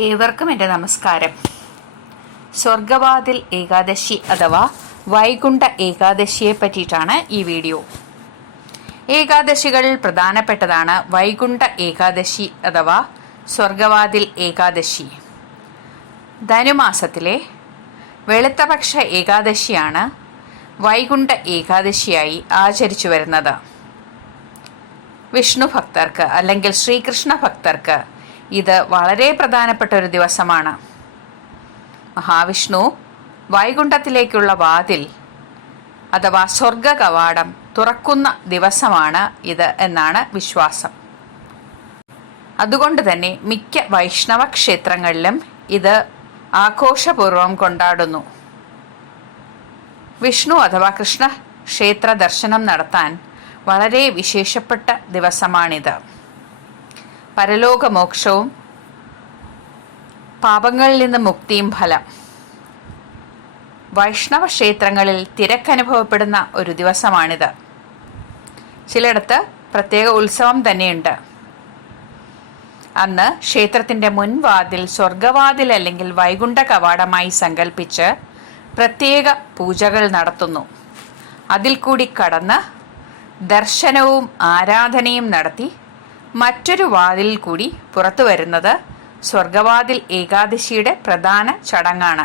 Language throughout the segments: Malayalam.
ഏവർക്കും എൻ്റെ നമസ്കാരം. സ്വർഗവാതിൽ ഏകാദശി അഥവാ വൈകുണ്ഠ ഏകാദശിയെ പറ്റിയിട്ടാണ് ഈ വീഡിയോ. ഏകാദശികളിൽ പ്രധാനപ്പെട്ടതാണ് വൈകുണ്ഠ ഏകാദശി അഥവാ സ്വർഗവാതിൽ ഏകാദശി. ധനുമാസത്തിലെ വെളുത്തപക്ഷ ഏകാദശിയാണ് വൈകുണ്ഠ ഏകാദശിയായി ആചരിച്ചു വരുന്നത്. വിഷ്ണു ഭക്തർക്ക് അല്ലെങ്കിൽ ശ്രീകൃഷ്ണ ഭക്തർക്ക് ഇത് വളരെ പ്രധാനപ്പെട്ട ഒരു ദിവസമാണ്. മഹാവിഷ്ണു വൈകുണ്ഠത്തിലേക്കുള്ള വാതിൽ അഥവാ സ്വർഗ കവാടം തുറക്കുന്ന ദിവസമാണ് ഇത് എന്നാണ് വിശ്വാസം. അതുകൊണ്ട് തന്നെ മിക്ക വൈഷ്ണവ ക്ഷേത്രങ്ങളിലും ഇത് ആഘോഷപൂർവ്വം കൊണ്ടാടുന്നു. വിഷ്ണു അഥവാ കൃഷ്ണ ക്ഷേത്ര ദർശനം നടത്താൻ വളരെ വിശേഷപ്പെട്ട ദിവസമാണിത്. പരലോകമോക്ഷവും പാപങ്ങളിൽ നിന്ന് മുക്തിയും ഫലം. വൈഷ്ണവ ക്ഷേത്രങ്ങളിൽ തിരക്കനുഭവപ്പെടുന്ന ഒരു ദിവസമാണിത്. ചിലയിടത്ത് പ്രത്യേക ഉത്സവം തന്നെയുണ്ട്. അന്ന് ക്ഷേത്രത്തിൻ്റെ മുൻവാതിൽ സ്വർഗവാതിൽ അല്ലെങ്കിൽ വൈകുണ്ഠ കവാടമായി സങ്കല്പിച്ച് പ്രത്യേക പൂജകൾ നടത്തുന്നു. അതിൽ കൂടി കടന്ന് ദർശനവും ആരാധനയും നടത്തി മറ്റൊരു വാതിലിൽ കൂടി പുറത്തു വരുന്നത് സ്വർഗവാതിൽ ഏകാദശിയുടെ പ്രധാന ചടങ്ങാണ്.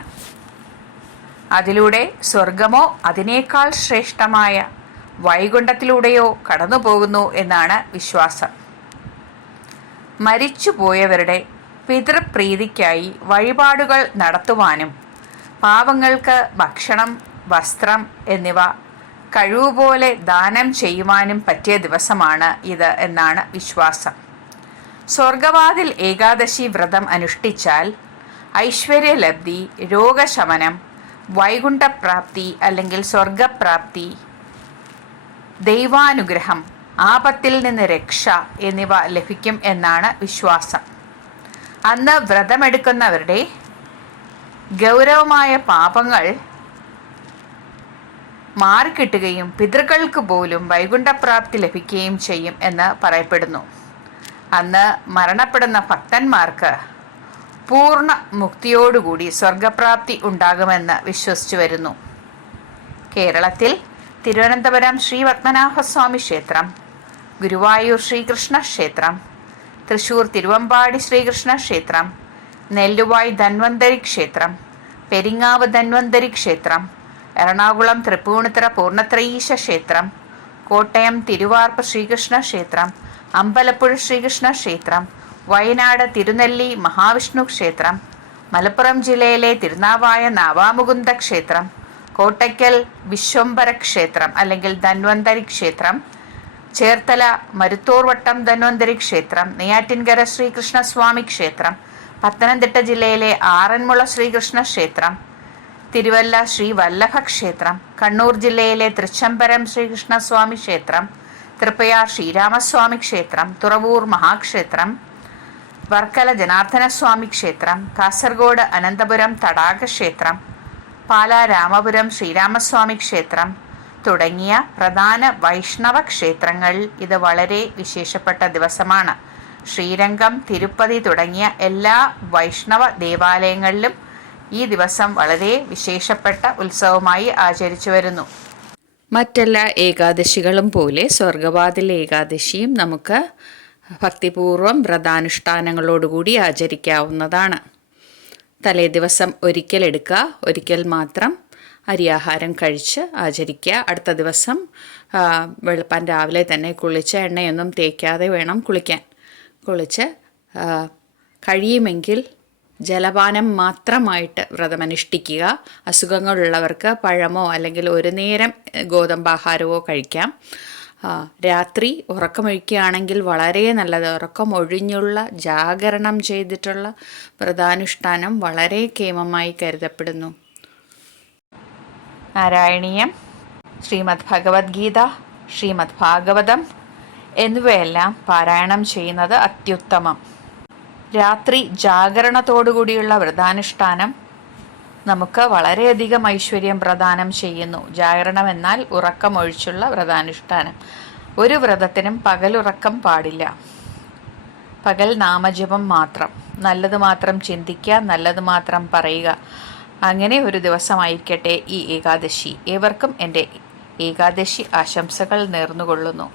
അതിലൂടെ സ്വർഗമോ അതിനേക്കാൾ ശ്രേഷ്ഠമായ വൈകുണ്ഠത്തിലൂടെയോ കടന്നു പോകുന്നു എന്നാണ് വിശ്വാസം. മരിച്ചുപോയവരുടെ പിതൃപ്രീതിക്കായി വഴിപാടുകൾ നടത്തുവാനും പാവങ്ങൾക്ക് ഭക്ഷണം, വസ്ത്രം എന്നിവ കഴിവുപോലെ ദാനം ചെയ്യുവാനും പറ്റിയ ദിവസമാണ് ഇത് എന്നാണ് വിശ്വാസം. സ്വർഗവാതിൽ ഏകാദശി വ്രതം അനുഷ്ഠിച്ചാൽ ഐശ്വര്യലബ്ധി, രോഗശമനം, വൈകുണ്ഠപ്രാപ്തി അല്ലെങ്കിൽ സ്വർഗപ്രാപ്തി, ദൈവാനുഗ്രഹം, ആപത്തിൽ നിന്ന് രക്ഷ എന്നിവ ലഭിക്കും എന്നാണ് വിശ്വാസം. അന്ന് വ്രതമെടുക്കുന്നവരുടെ ഗൗരവമായ പാപങ്ങൾ മാറിക്കിട്ടുകയും പിതൃക്കൾക്ക് പോലും വൈകുണ്ഠപ്രാപ്തി ലഭിക്കുകയും ചെയ്യും എന്ന് പറയപ്പെടുന്നു. അന്ന് മരണപ്പെടുന്ന ഭക്തന്മാർക്ക് പൂർണ്ണ മുക്തിയോടുകൂടി സ്വർഗപ്രാപ്തി ഉണ്ടാകുമെന്ന് വിശ്വസിച്ചു വരുന്നു. കേരളത്തിൽ തിരുവനന്തപുരം ശ്രീ പത്മനാഭസ്വാമി ക്ഷേത്രം, ഗുരുവായൂർ ശ്രീകൃഷ്ണ ക്ഷേത്രം, തൃശ്ശൂർ തിരുവമ്പാടി ശ്രീകൃഷ്ണ ക്ഷേത്രം, നെല്ലുവായ് ധന്വന്തരി ക്ഷേത്രം, പെരിങ്ങാവ് ധന്വന്തരി ക്ഷേത്രം, എറണാകുളം തൃപ്പൂണിത്തുറ പൂർണ്ണത്രയീശ ക്ഷേത്രം, കോട്ടയം തിരുവാർപ്പ് ശ്രീകൃഷ്ണ ക്ഷേത്രം, അമ്പലപ്പുഴ ശ്രീകൃഷ്ണ ക്ഷേത്രം, വയനാട് തിരുനെല്ലി മഹാവിഷ്ണു ക്ഷേത്രം, മലപ്പുറം ജില്ലയിലെ തിരുനാവായ നാവാമുകുന്ദ ക്ഷേത്രം, കോട്ടയ്ക്കൽ വിശ്വംഭര ക്ഷേത്രം അല്ലെങ്കിൽ ധന്വന്തരി ക്ഷേത്രം, ചേർത്തല മരുത്തോർവട്ടം ധന്വന്തരി ക്ഷേത്രം, നെയ്യാറ്റിൻകര ശ്രീകൃഷ്ണസ്വാമി ക്ഷേത്രം, പത്തനംതിട്ട ജില്ലയിലെ ആറന്മുള ശ്രീകൃഷ്ണ ക്ഷേത്രം, തിരുവല്ല ശ്രീ വല്ലഭ ക്ഷേത്രം, കണ്ണൂർ ജില്ലയിലെ തൃച്ചംബരം ശ്രീകൃഷ്ണസ്വാമി ക്ഷേത്രം, തൃപ്പയാർ ശ്രീരാമസ്വാമി ക്ഷേത്രം, തുറവൂർ മഹാക്ഷേത്രം, വർക്കല ജനാർദ്ദനസ്വാമി ക്ഷേത്രം, കാസർഗോഡ് അനന്തപുരം തടാക ക്ഷേത്രം, പാലാ രാമപുരം ശ്രീരാമസ്വാമി ക്ഷേത്രം തുടങ്ങിയ പ്രധാന വൈഷ്ണവ ക്ഷേത്രങ്ങളിൽ ഇത് വളരെ വിശേഷപ്പെട്ട ദിവസമാണ്. ശ്രീരംഗം, തിരുപ്പതി തുടങ്ങിയ എല്ലാ വൈഷ്ണവ ദേവാലയങ്ങളിലും ഈ ദിവസം വളരെ വിശേഷപ്പെട്ട ഉത്സവമായി ആചരിച്ചു വരുന്നു. മറ്റെല്ലാ ഏകാദശികളും പോലെ സ്വർഗവാതിൽ ഏകാദശിയും നമുക്ക് ഭക്തിപൂർവ്വം വ്രതാനുഷ്ഠാനങ്ങളോടുകൂടി ആചരിക്കാവുന്നതാണ്. തലേ ദിവസം ഒരിക്കൽ എടുക്കുക, ഒരിക്കൽ മാത്രം അരിയാഹാരം കഴിച്ച് ആചരിക്കുക. അടുത്ത ദിവസം വെളുപ്പാൻ രാവിലെ തന്നെ കുളിച്ച് എണ്ണയൊന്നും തേക്കാതെ വേണം കുളിക്കാൻ. കുളിച്ച് കഴിയുമെങ്കിൽ ജലപാനം മാത്രമായിട്ട് വ്രതമനുഷ്ഠിക്കുക. അസുഖങ്ങളുള്ളവർക്ക് പഴമോ അല്ലെങ്കിൽ ഒരു നേരം ഗോതമ്പാഹാരമോ കഴിക്കാം. രാത്രി ഉറക്കമൊഴിക്കുകയാണെങ്കിൽ വളരെ നല്ലത്. ഉറക്കമൊഴിഞ്ഞുള്ള ജാഗരണം ചെയ്തിട്ടുള്ള വ്രതാനുഷ്ഠാനം വളരെ കേമമായി കരുതപ്പെടുന്നു. നാരായണീയം, ശ്രീമദ് ഭഗവത്ഗീത, ശ്രീമദ് ഭാഗവതം എന്നിവയെല്ലാം പാരായണം ചെയ്യുന്നത് അത്യുത്തമം. രാത്രി ജാഗരണത്തോടുകൂടിയുള്ള വ്രതാനുഷ്ഠാനം നമുക്ക് വളരെയധികം ഐശ്വര്യം പ്രദാനം ചെയ്യുന്നു. ജാഗരണം എന്നാൽ ഉറക്കമൊഴിച്ചുള്ള വ്രതാനുഷ്ഠാനം. ഒരു വ്രതത്തിനും പകലുറക്കം പാടില്ല. പകൽ നാമജപം മാത്രം, നല്ലത് മാത്രം ചിന്തിക്കുക, നല്ലത് മാത്രം പറയുക. അങ്ങനെ ഒരു ദിവസമായിരിക്കട്ടെ ഈ ഏകാദശി. ഏവർക്കും എൻ്റെ ഏകാദശി ആശംസകൾ നേർന്നുകൊള്ളുന്നു.